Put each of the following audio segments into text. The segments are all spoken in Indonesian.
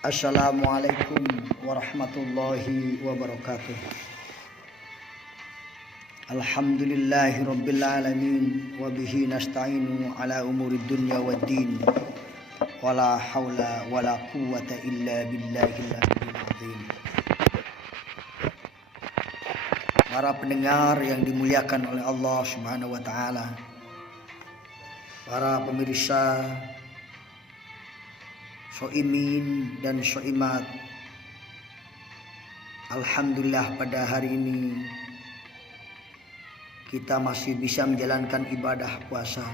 Assalamualaikum warahmatullahi wabarakatuh. Alhamdulillahi rabbil alamin wa bihi nasta'inu ala umurid dunya waddin. Wala haula wala quwwata illa billahil aliyyil azim. Para pendengar yang dimuliakan oleh Allah Subhanahu wa taala. Para pemirsa Soimin dan Soimat, alhamdulillah pada hari ini kita masih bisa menjalankan ibadah puasa.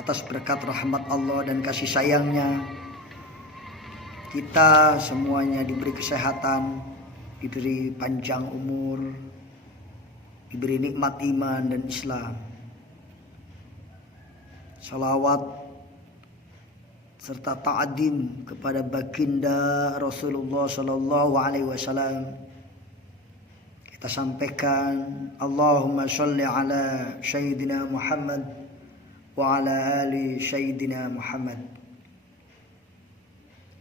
Atas berkat rahmat Allah dan kasih sayangnya, kita semuanya diberi kesehatan, diberi panjang umur, diberi nikmat iman dan Islam. Salawat serta ta'adim kepada baginda Rasulullah sallallahu alaihi wasallam kita sampaikan. Allahumma sholli ala sayyidina Muhammad wa ala ali sayyidina Muhammad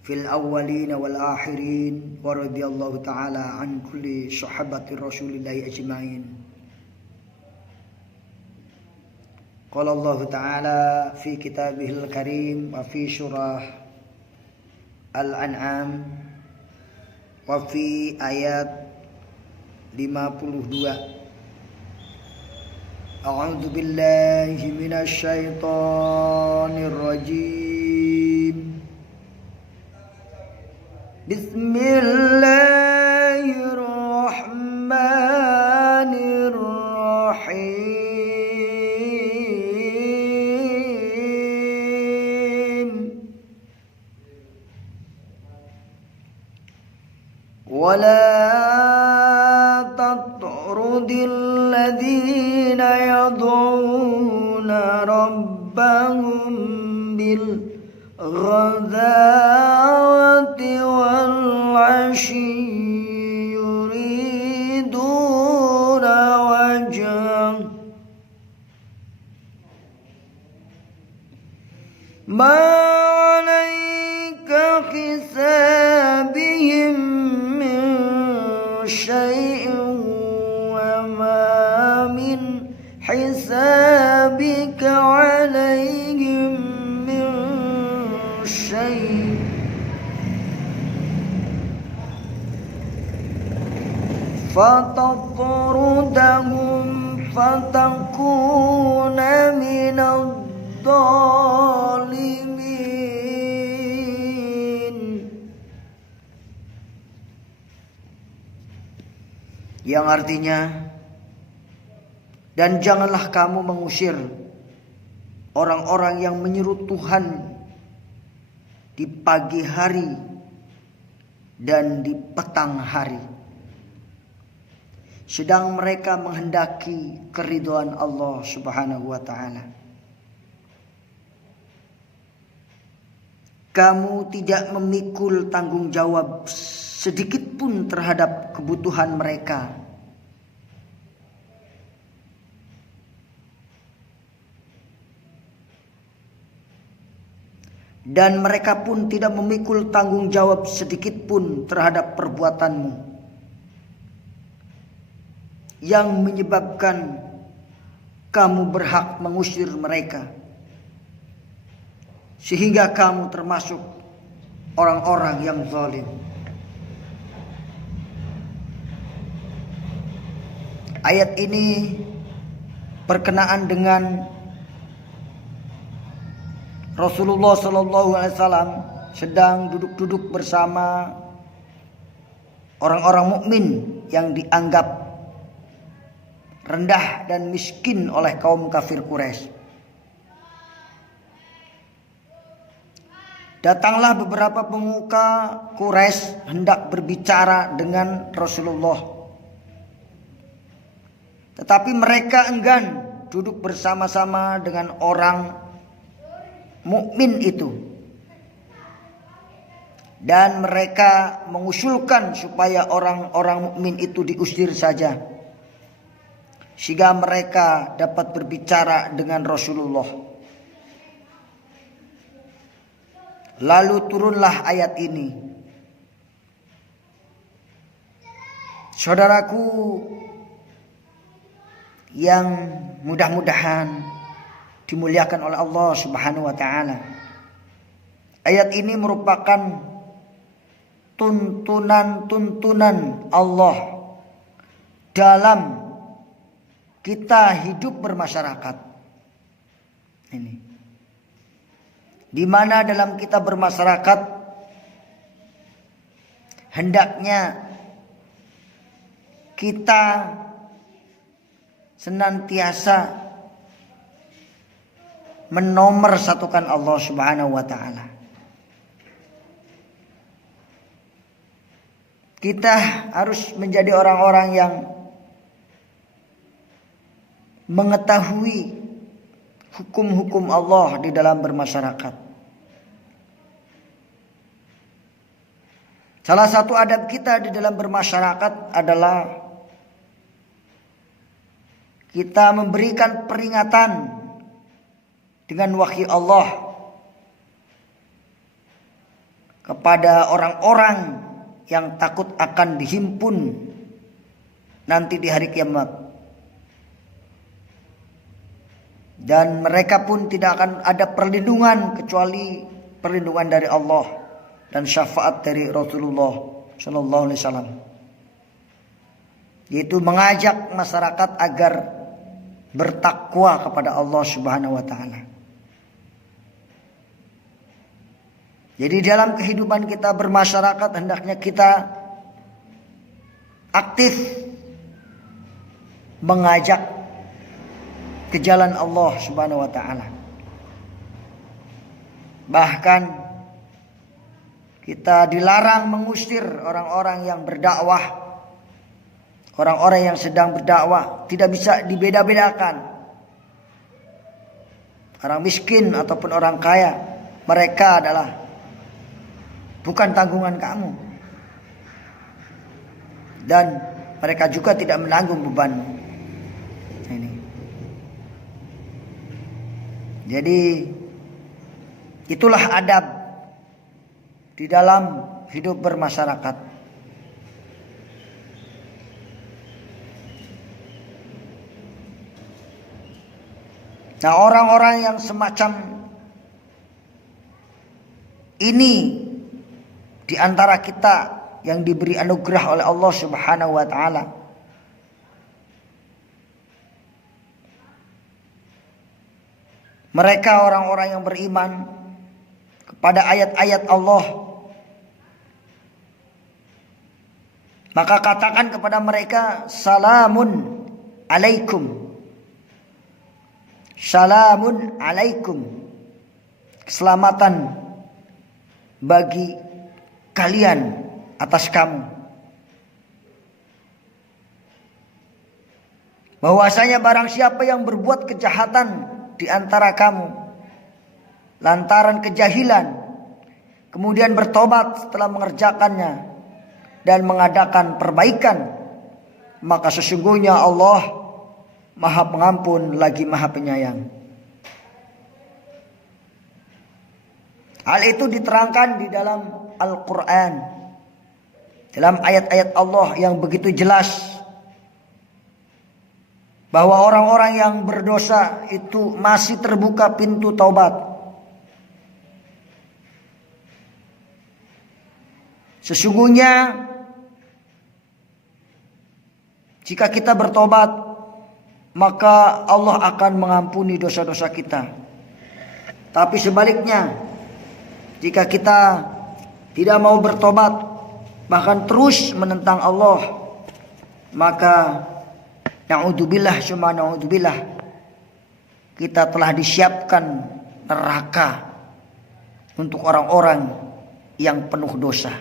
fil awwalin wal akhirin wa radhiyallahu ta'ala an kulli sahabati Rasulillahi ajma'in. Qala Allah Ta'ala fi kitabihil karim wa fi surah Al-An'am wa fi ayat 52. A'udzu billahi minasy syaithanir rajim. Bismillahirrahmanirrahim. ولا تطرد الذين يدعون ربهم بالغداوة والعشي يريدون وجهه ما عليك حسابهم شيء وما من حسابك عليهم من شيء فتطردهم فتكون من الظالمين. Yang artinya, dan janganlah kamu mengusir orang-orang yang menyeru Tuhan di pagi hari dan di petang hari, sedang mereka menghendaki keridhaan Allah Subhanahu wa ta'ala. Kamu tidak memikul tanggung jawab sedikit pun terhadap kebutuhan mereka. Dan mereka pun tidak memikul tanggung jawab sedikit pun terhadap perbuatanmu yang menyebabkan kamu berhak mengusir mereka, sehingga kamu termasuk orang-orang yang zalim. Ayat ini berkenaan dengan Rasulullah sallallahu alaihi wasallam sedang duduk-duduk bersama orang-orang mukmin yang dianggap rendah dan miskin oleh kaum kafir Quraisy. Datanglah beberapa pemuka Quraisy hendak berbicara dengan Rasulullah. Tetapi mereka enggan duduk bersama-sama dengan orang mukmin itu. Dan mereka mengusulkan supaya orang-orang mukmin itu diusir saja, sehingga mereka dapat berbicara dengan Rasulullah. Lalu turunlah ayat ini. Saudaraku yang mudah-mudahan dimuliakan oleh Allah Subhanahu wa taala. Ayat ini merupakan tuntunan Allah dalam kita hidup bermasyarakat. Ini. Di mana dalam kita bermasyarakat hendaknya kita senantiasa menomorsatukan Allah Subhanahu wa taala. Kita harus menjadi orang-orang yang mengetahui hukum-hukum Allah di dalam bermasyarakat. Salah satu adab kita di dalam bermasyarakat adalah kita memberikan peringatan dengan wahyu Allah kepada orang-orang yang takut akan dihimpun nanti di hari kiamat. Dan mereka pun tidak akan ada perlindungan kecuali perlindungan dari Allah dan syafaat dari Rasulullah Sallallahu Alaihi Wasallam. Yaitu mengajak masyarakat agar bertakwa kepada Allah Subhanahu Wa Taala. Jadi dalam kehidupan kita bermasyarakat hendaknya kita aktif mengajak ke jalan Allah Subhanahu wa taala. Bahkan kita dilarang mengusir orang-orang yang berdakwah. Orang-orang yang sedang berdakwah tidak bisa dibeda-bedakan. Orang miskin ataupun orang kaya, mereka adalah bukan tanggungan kamu. Dan mereka juga tidak menanggung bebanmu. Ini. Jadi itulah adab di dalam hidup bermasyarakat. Nah, orang-orang yang semacam ini di antara kita yang diberi anugerah oleh Allah Subhanahu wa taala, mereka orang-orang yang beriman kepada ayat-ayat Allah, maka katakan kepada mereka, salamun alaikum. Salamun alaikum. Keselamatan bagi kalian atas kamu. Bahwasanya barang siapa yang berbuat kejahatan di antara kamu lantaran kejahilan, kemudian bertobat setelah mengerjakannya dan mengadakan perbaikan, maka sesungguhnya Allah Maha Pengampun lagi Maha Penyayang. Hal itu diterangkan di dalam Al-Quran, dalam ayat-ayat Allah yang begitu jelas, bahwa orang-orang yang berdosa itu masih terbuka pintu taubat. Sesungguhnya jika kita bertobat, maka Allah akan mengampuni dosa-dosa kita. Tapi sebaliknya, jika kita tidak mau bertobat, bahkan terus menentang Allah, maka na'udzubillah summa na'udzubillah, kita telah disiapkan neraka untuk orang-orang yang penuh dosa.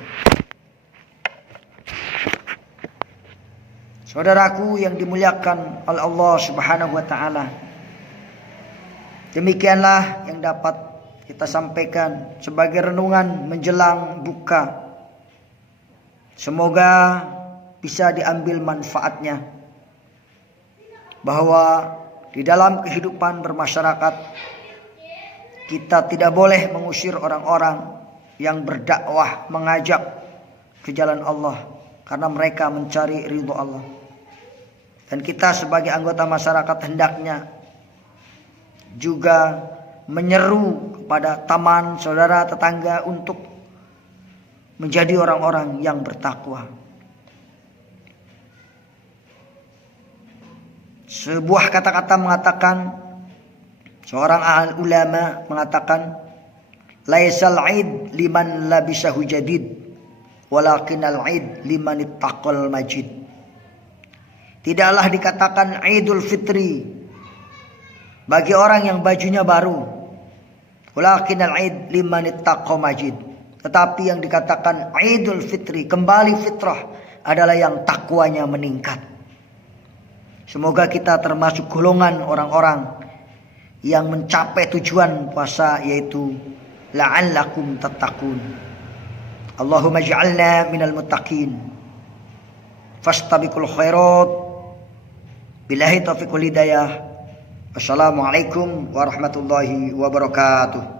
Saudaraku yang dimuliakan oleh Allah Subhanahu wa taala, demikianlah yang dapat kita sampaikan sebagai renungan menjelang buka. Semoga bisa diambil manfaatnya, bahwa di dalam kehidupan bermasyarakat kita tidak boleh mengusir orang-orang yang berdakwah, mengajak ke jalan Allah karena mereka mencari ridho Allah. Dan kita sebagai anggota masyarakat hendaknya juga menyeru kepada teman, saudara, tetangga untuk menjadi orang-orang yang bertakwa. Sebuah kata-kata mengatakan, seorang ahli ulama mengatakan, laisal aid liman labisahu jadid, walakinal aid liman ittaqal majid. Tidaklah dikatakan Idul Fitri bagi orang yang bajunya baru, walakinal aid liman ittaqal majid. Tetapi yang dikatakan Idul Fitri, kembali fitrah, adalah yang takwanya meningkat. Semoga kita termasuk golongan orang-orang yang mencapai tujuan puasa, yaitu la'allakum tattaqun. Allahumma ij'alna minal muttaqin. Fastabiqul khairat. Billahi taufiq wal hidayah. Wassalamualaikum warahmatullahi wabarakatuh.